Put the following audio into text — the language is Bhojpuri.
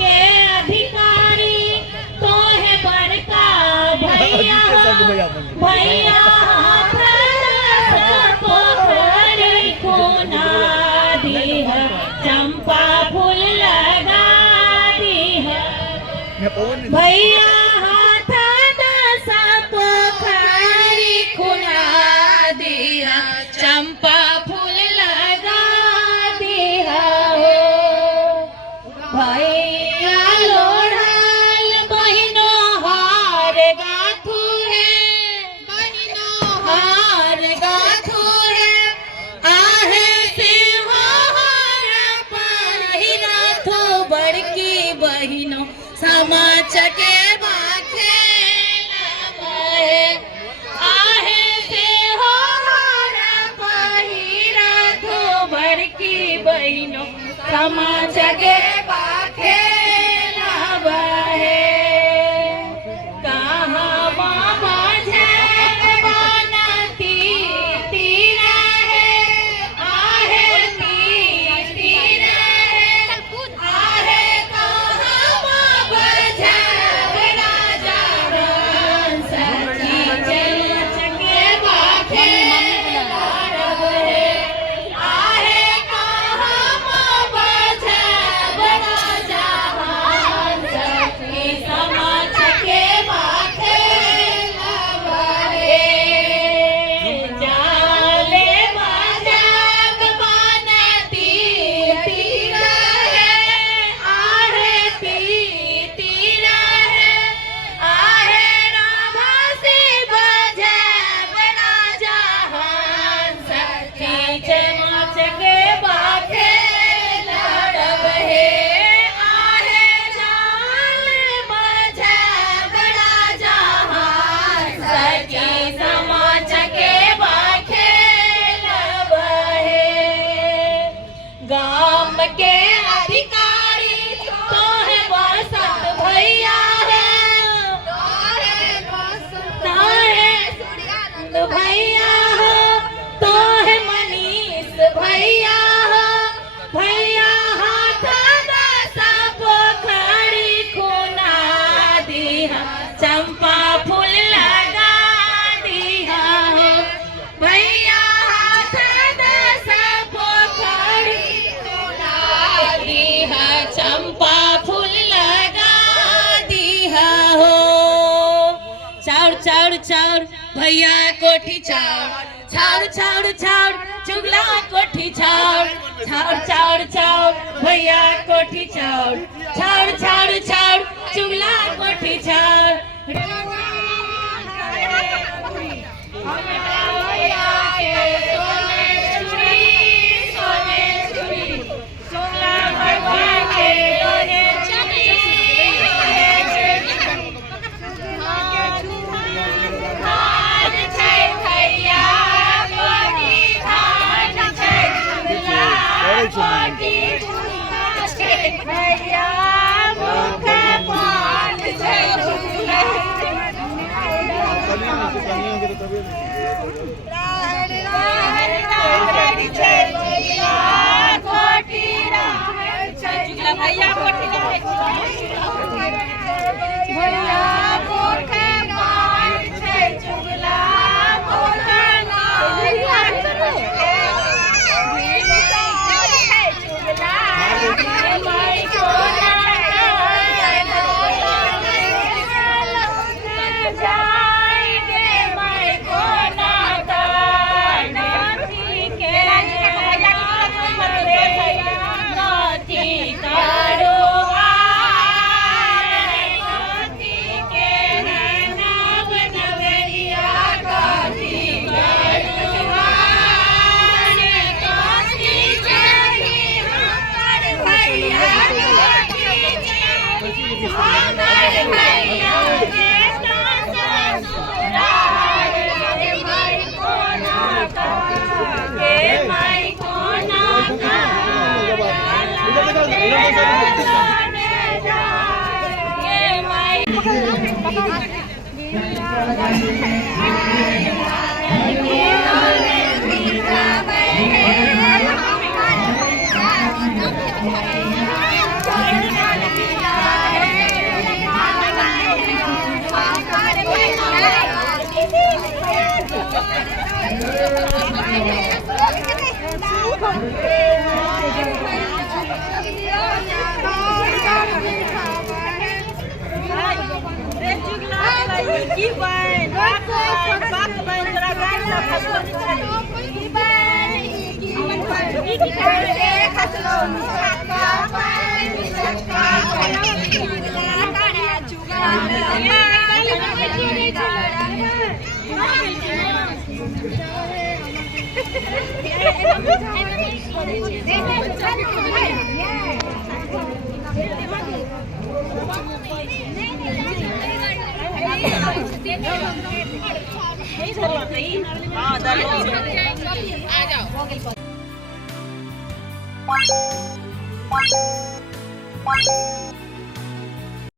के अधिकारी तो है बड़का भैया भैया पोखरी खुना दीह चंपा फूल लगा दीह भैया हाथ दसा पोखरी खुना दीह चंपा फूल लगा दीह भैया लोढ़ल बहिनो हार गाथू है हार गाथू है आहे से हार पहिरा थो बड़की बहिनो समाच के बाखे आहे से हार पहिरा थो बड़की बहिनो समाच के गाम के अधिकारी तो है बसत भैया है भैया हो तो है मनीष भैया हो भैया हाथ दसा पोखरी खुना दीहा चंपा फूल लगा दीहा हो भैया हाथ दसा पोखरी दीहा चंपा फूल लगा दीहा हो चाउर चाउर चाउर भैया कोठी चाउर चाउर चाउर चाउर चुगला कोठी चाउर चाउर चाउर चाउर भैया कोठी चाउर चाउर चाउर चाउर चुगला कोठी चाउर भैया मुख पान छै झूला भैया कोठी भैया मुख पान छै झूला आ जाओ